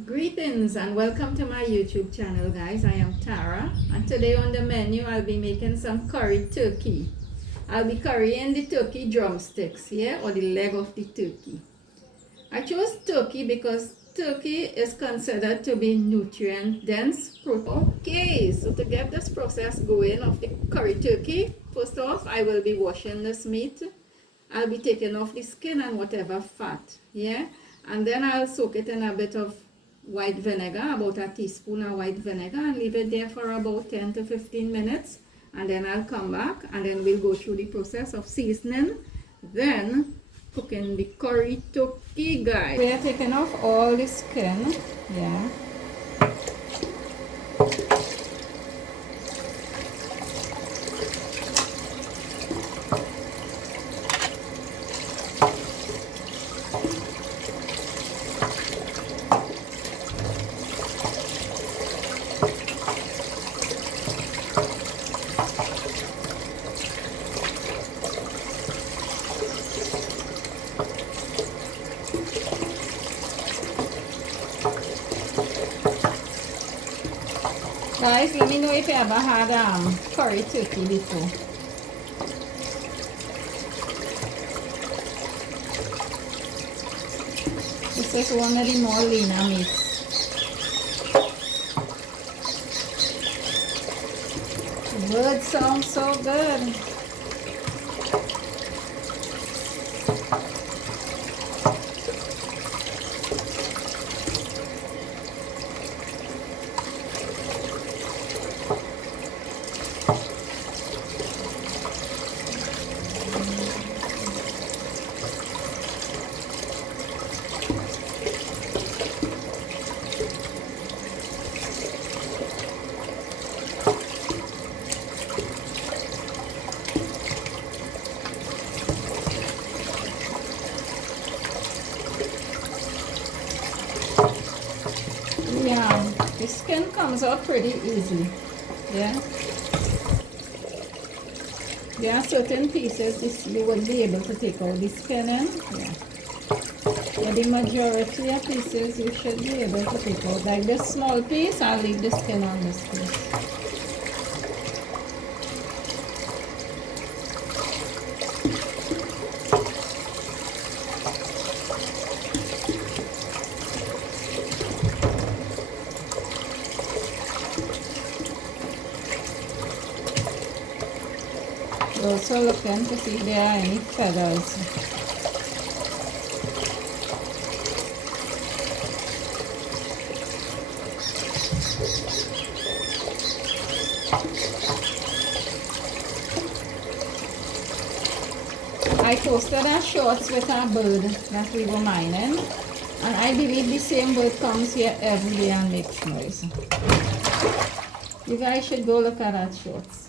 Greetings and welcome to my YouTube channel, guys. I am Tara, and today on the menu I'll be making some curry turkey. I'll be currying the turkey drumsticks, yeah, or the leg of the turkey. I chose turkey because turkey is considered to be nutrient dense protein. Okay, so to get this process going of the curry turkey, first off I will be washing this meat. I'll be taking off the skin and whatever fat, yeah, and then I'll soak it in a bit of white vinegar, about a teaspoon of white vinegar, and leave it there for about 10 to 15 minutes, and then I'll come back and then we'll go through the process of seasoning, then cooking the curry turkey, guys. We are taking off all the skin, yeah. Guys, let me know if you ever had curry turkey before. This is one of the more leaner meats. The bird sounds so good. Yeah, the skin comes out pretty easy. Yeah. There are certain pieces you would be able to take out the skin in. Yeah. But the majority of pieces you should be able to take out. Like this small piece, I'll leave the skin on this piece. Also looking to see if there are any feathers. I posted our shorts with our bird that we were mining, and I believe the same bird comes here every day and makes noise. You guys should go look at our shorts.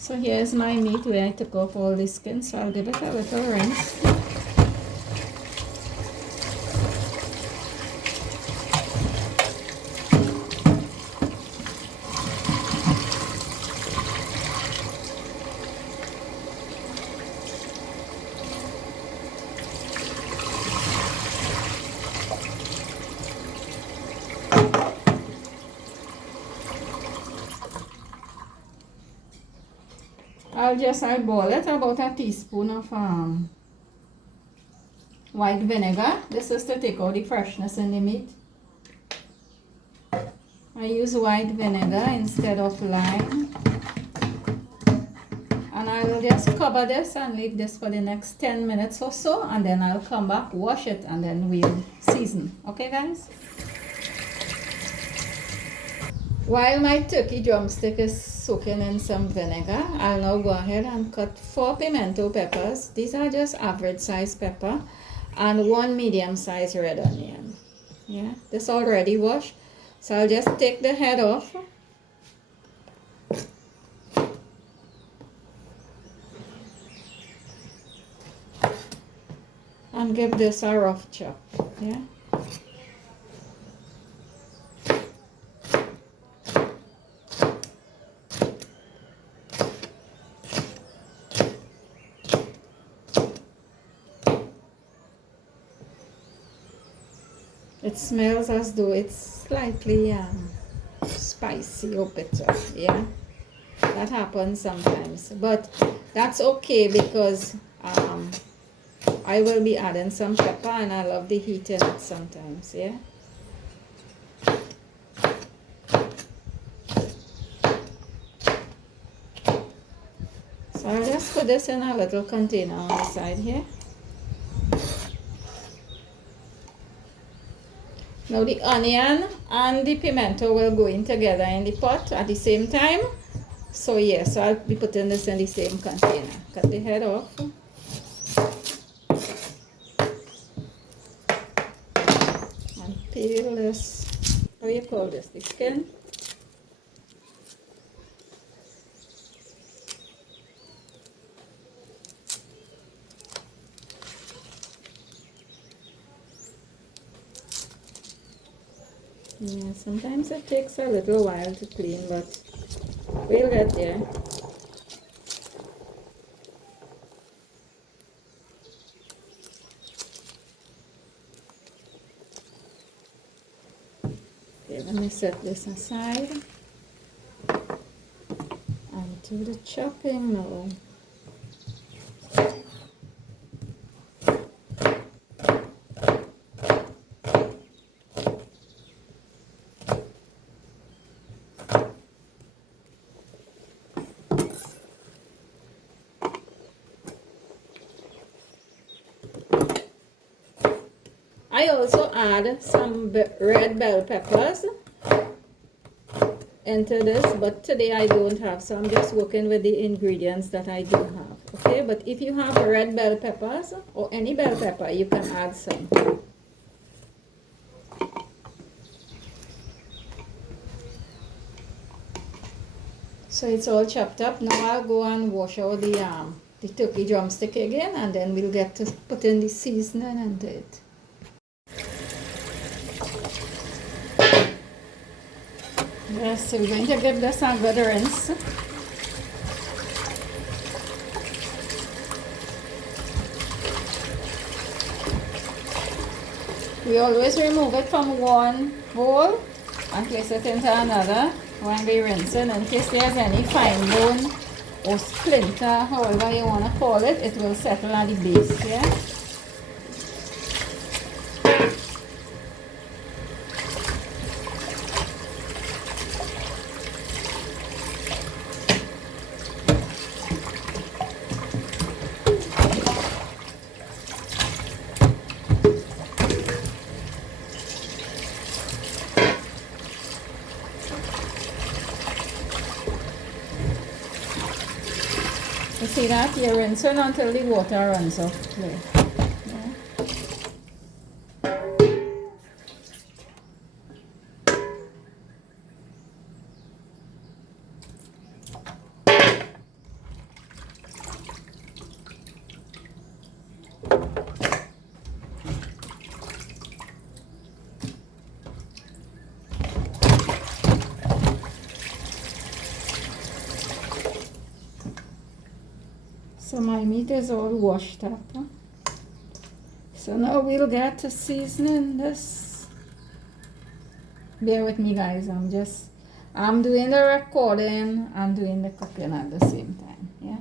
So here's my meat where I took off all the skin, so I'll give it a little rinse. I'll just eyeball it, about a teaspoon of white vinegar. This is to take out the freshness in the meat. I use white vinegar instead of lime. And I'll just cover this and leave this for the next 10 minutes or so, and then I'll come back, wash it, and then we'll season. Okay, guys? While my turkey drumstick is soaking in some vinegar, I'll now go ahead and cut 4 pimento peppers. These are just average size pepper, and 1 medium size red onion. Yeah, this already washed. So I'll just take the head off. And give this a rough chop. Yeah. It smells as though it's slightly spicy or bitter. Yeah, that happens sometimes, but that's okay because I will be adding some pepper, and I love the heat in it sometimes. Yeah. So I'll just put this in a little container on the side here. Now the onion and the pimento will go in together in the pot at the same time. So yes, I'll be putting this in the same container. Cut the head off. And peel this, how you call this, the skin? Yeah, sometimes it takes a little while to clean, but we'll get there. Okay, let me set this aside and do the chopping now. I also add some red bell peppers into this, but today I don't have, so I'm just working with the ingredients that I do have. Okay, but if you have red bell peppers or any bell pepper, you can add some. So it's all chopped up. Now I'll go and wash out the turkey drumstick again, and then we'll get to put in the seasoning into it. Yes, so we're going to give this a good rinse. We always remove it from one bowl and place it into another when we rinse it. In case there's any fine bone or splinter, however you want to call it, it will settle at the base, yeah? You see that? You're rinsing until the water runs off there. Yeah. So my meat is all washed up. Huh? So now we'll get to seasoning this. Bear with me guys, I'm doing the recording and doing the cooking at the same time, yeah.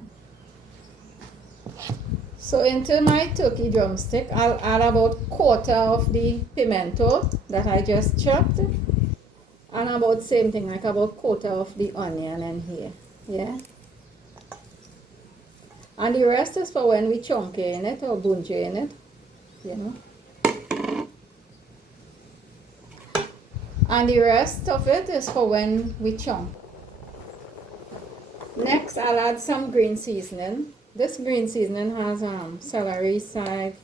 So into my turkey drumstick, I'll add about quarter of the pimento that I just chopped. And about same thing, like about quarter of the onion in here, yeah. And the rest is for when we chunk in it or bunch in it, you know. And the rest of it is for when we chunk. Next, I'll add some green seasoning. This green seasoning has celery, chive,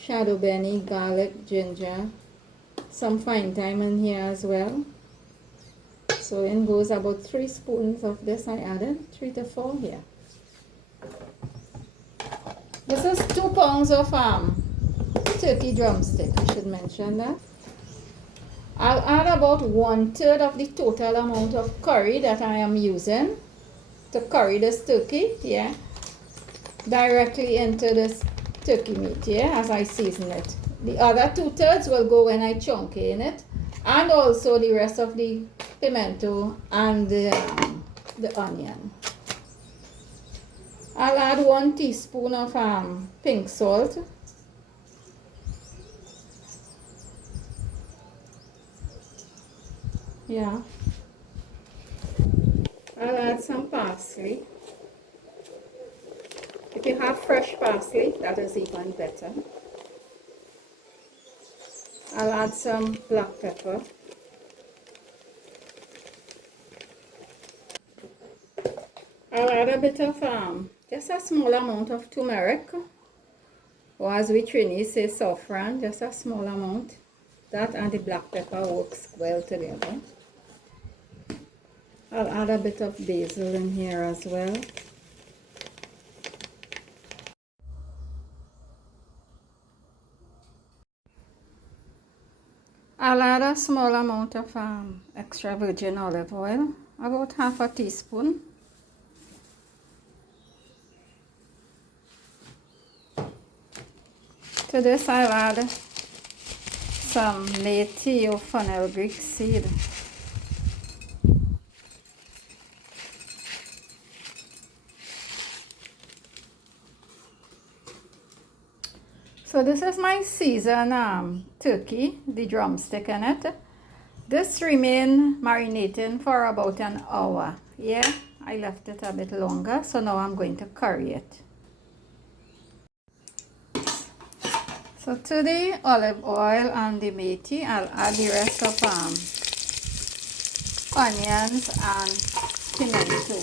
shadow benny, garlic, ginger, some fine thyme in here as well. So in goes about 3 spoons of this I added, 3 to 4 here. This is 2 pounds of turkey drumstick, I should mention that. I'll add about 1/3 of the total amount of curry that I am using to curry this turkey, yeah, directly into this turkey meat, yeah, as I season it. The other 2/3 will go when I chunk in it, and also the rest of the pimento and the onion. I'll add 1 teaspoon of pink salt. Yeah. I'll add some parsley. If you have fresh parsley, that is even better. I'll add some black pepper. I'll add a bit of, just a small amount of turmeric, or as we Trini say, saffron, just a small amount. That and the black pepper works well together. I'll add a bit of basil in here as well. I'll add a small amount of extra virgin olive oil, about half a teaspoon. To this I'll add some métis or fenugreek seed. So this is my seasoned turkey, the drumstick in it. This remained marinating for about an hour. Yeah, I left it a bit longer, so now I'm going to curry it. So to the olive oil and the métis, I'll add the rest of onions and pimento.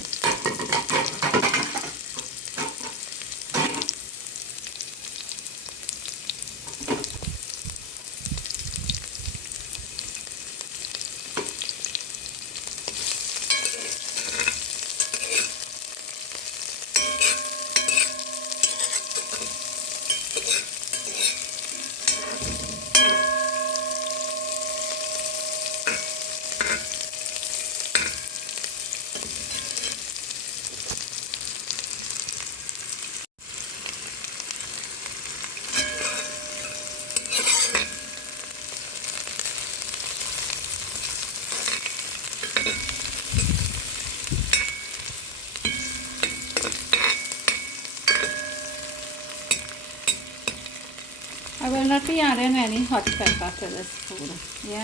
I will not be adding any hot pepper to this food. Yeah.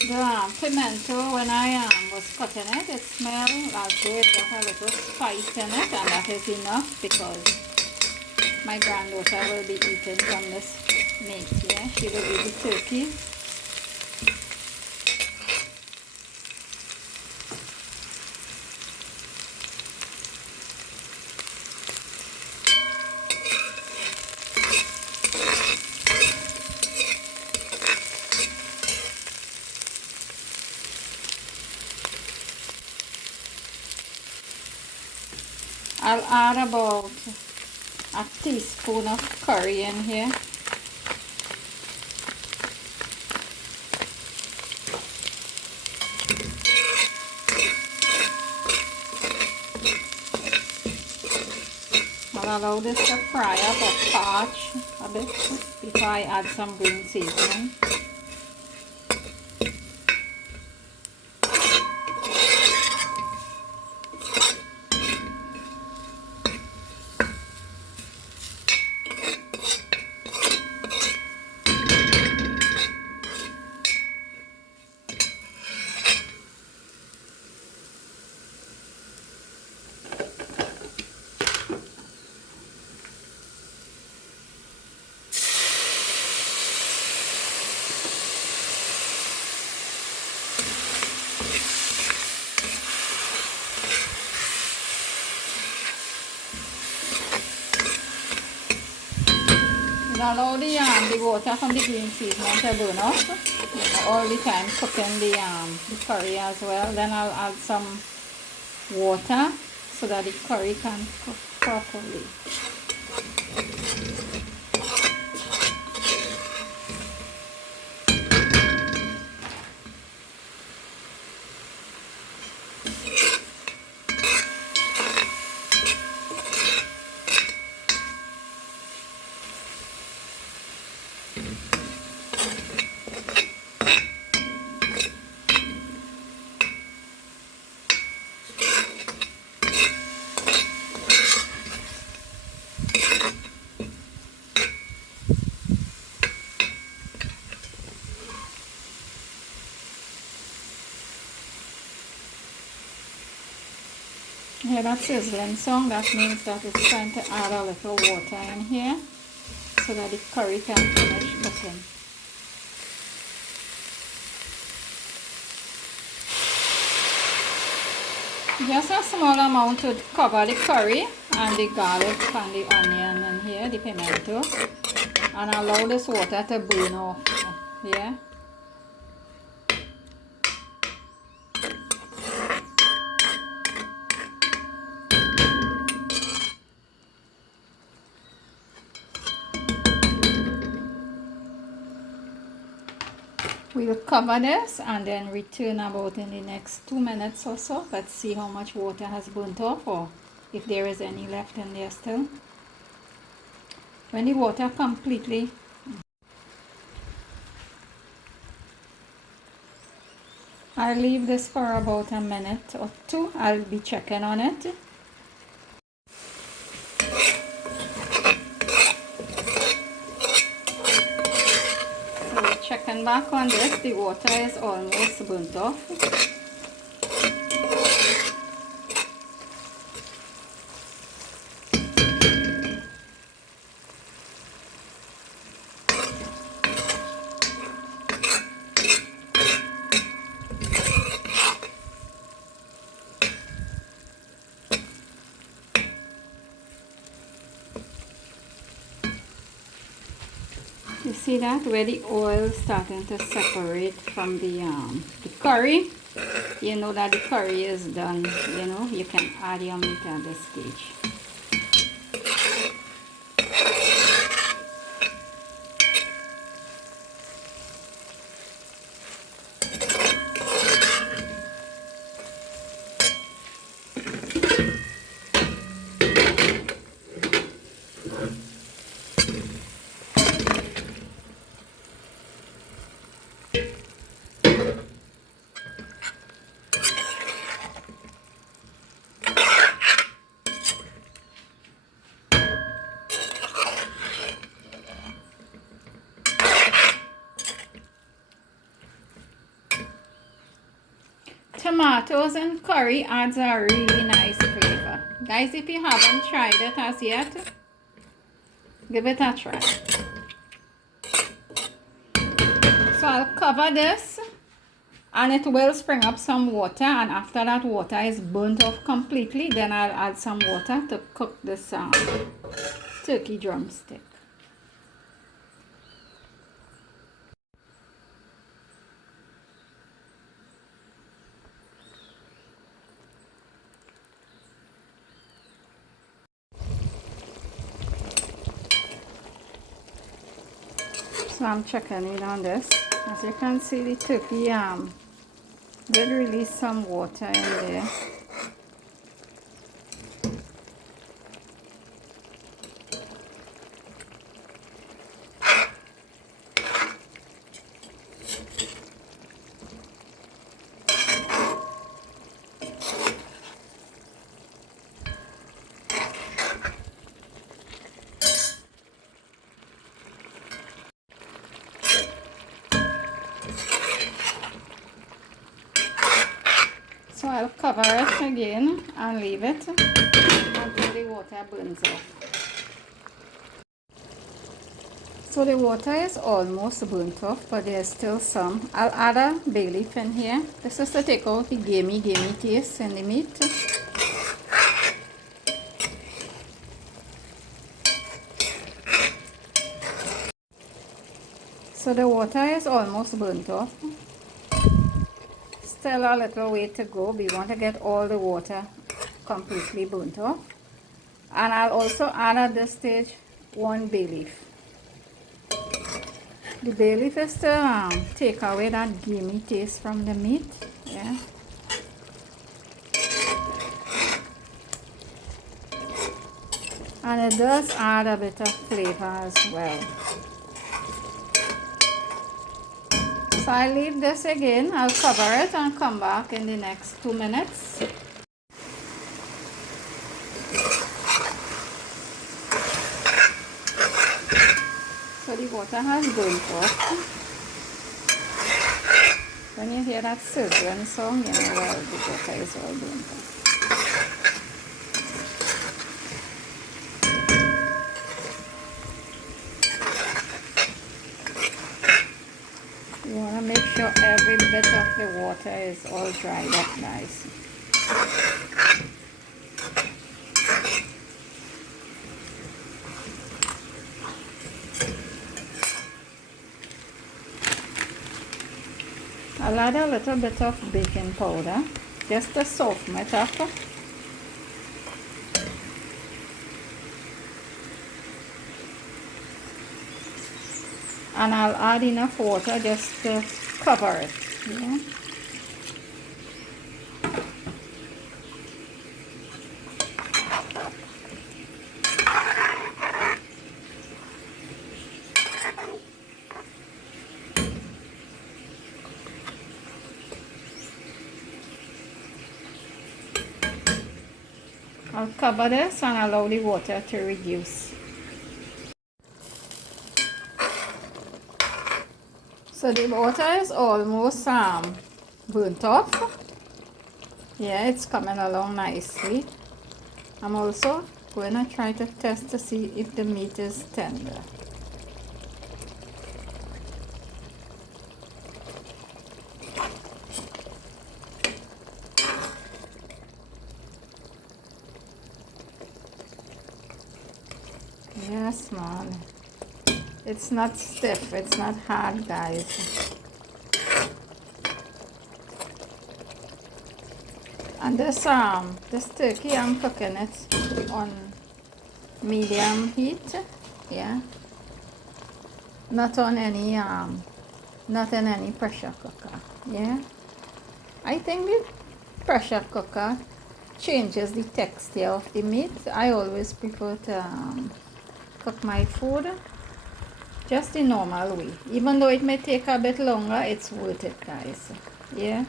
The pimento, when I was cutting it, it smelled as though it got a little spice in it, and that is enough because my granddaughter will be eating from this meat. Yeah, she will eat the turkey. I'll add about a teaspoon of curry in here. I'll allow this to fry up or parch a bit before I add some green seasoning. Allow the water from the green seasoning to burn off. All the time cooking the curry as well. Then I'll add some water so that the curry can cook properly. hear that sizzling song, that means that it's trying to add a little water in here so that the curry can finish cooking. Just a small amount to cover the curry and the garlic and the onion in here, the pimento, and allow this water to burn off here. We'll cover this and then return about in the next 2 minutes or so. Let's see how much water has burnt off or if there is any left in there still. When the water completely I'll leave this for about a minute or two. I'll be checking on it. Checking back on this, the water is almost burnt off. You see that where the oil is starting to separate from the curry? You know that the curry is done. You know, you can add your meat at this stage. Tomatoes and curry adds a really nice flavor. Guys, if you haven't tried it as yet, give it a try. So I'll cover this and it will spring up some water, and after that water is burnt off completely, then I'll add some water to cook this turkey drumstick. So I'm checking in on this. As you can see, the turkey did release some water in there. So I'll cover it again and leave it until the water burns off. So the water is almost burnt off, but there's still some. I'll add a bay leaf in here. This is to take out the gamey taste in the meat. So the water is almost burnt off. Still a little way to go. We want to get all the water completely burnt off. And I'll also add at this stage 1 bay leaf. The bay leaf is to take away that gamey taste from the meat. Yeah. And it does add a bit of flavor as well. So I'll leave this again. I'll cover it and come back in the next 2 minutes. So the water has burnt off. When you hear that sizzling song, you know well the water is all burnt off. every bit of the water is all dried up nice. I'll add a little bit of baking powder just to soften it up. And I'll add enough water just to cover it. Yeah. I'll cover this and allow the water to reduce. So the water is almost burnt off. Yeah, it's coming along nicely. I'm also going to try to test to see if the meat is tender. Yes, man. It's not stiff, it's not hard, guys. And this turkey, I'm cooking it on medium heat. Yeah. Not on any not in any pressure cooker. Yeah. I think the pressure cooker changes the texture of the meat. I always prefer to cook my food just the normal way. Even though it may take a bit longer, it's worth it, guys. Yeah.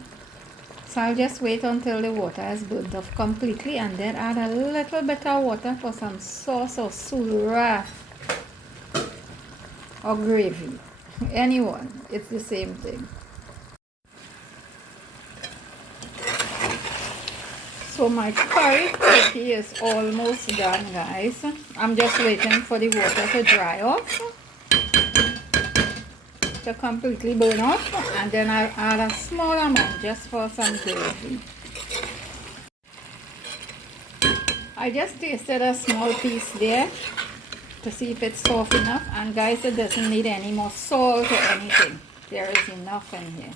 So I'll just wait until the water is burnt off completely and then add a little bit of water for some sauce or surah or gravy. Anyone, it's the same thing. So my curry turkey is almost done, guys. I'm just waiting for the water to dry off, to completely burn off, and then I'll add a small amount just for some gravy. I just tasted a small piece there to see if it's soft enough, and guys, it doesn't need any more salt or anything. There is enough in here.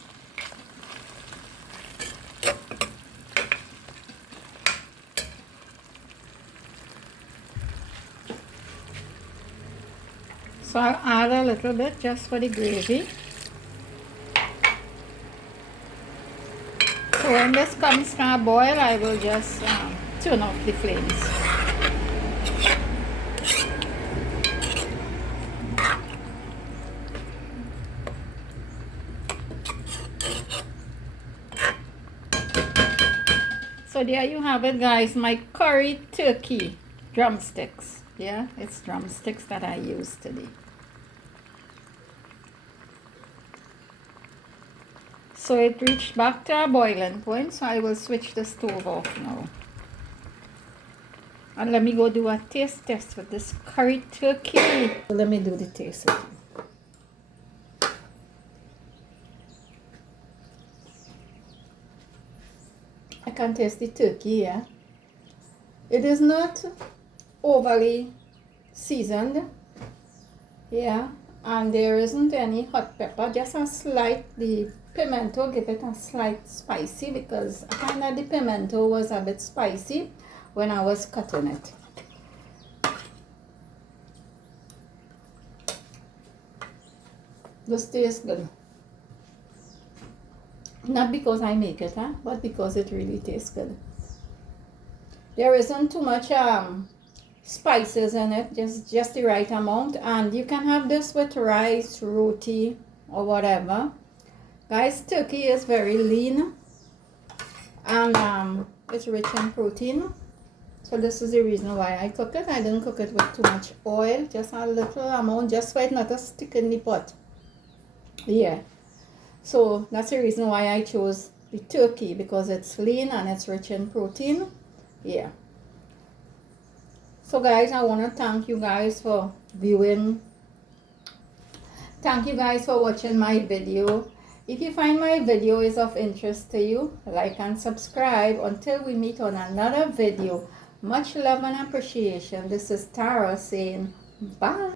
So I'll add a little bit just for the gravy. So when this comes to a boil, I will just turn off the flames. So there you have it, guys, my curry turkey drumsticks. Yeah, it's drumsticks that I use today. So it reached back to a boiling point, so I will switch the stove off now. And let me go do a taste test with this curry turkey. So let me do the taste with you. I can taste the turkey, yeah. It is not overly seasoned, yeah, and there isn't any hot pepper, just a slight, the pimento give it a slight spicy because I find that the pimento was a bit spicy when I was cutting it. This tastes good. Not because I make it, but because it really tastes good. There isn't too much spices in it, just the right amount, and you can have this with rice, roti, or whatever. Guys, turkey is very lean and it's rich in protein, so this is the reason why I cook it. I didn't cook it with too much oil, just a little amount, just for it not to stick in the pot. Yeah, so that's the reason why I chose the turkey, because it's lean and it's rich in protein. Yeah. So guys, I want to thank you guys for viewing. Thank you guys for watching my video. If you find my video is of interest to you, like and subscribe. Until we meet on another video, much love and appreciation. This is Tara saying bye.